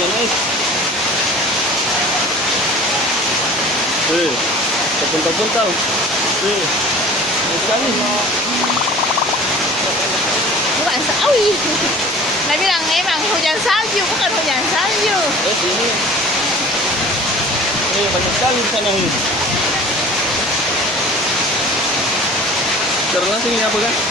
hujan guys. Terpuntal-puntal. Bagus sekali. Bukan sawi. Nah bilang emang hujan salju, bukan hujan salju. Ini. Banyak sekali di sana ini. Karena sini apa kan?